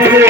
Yeah.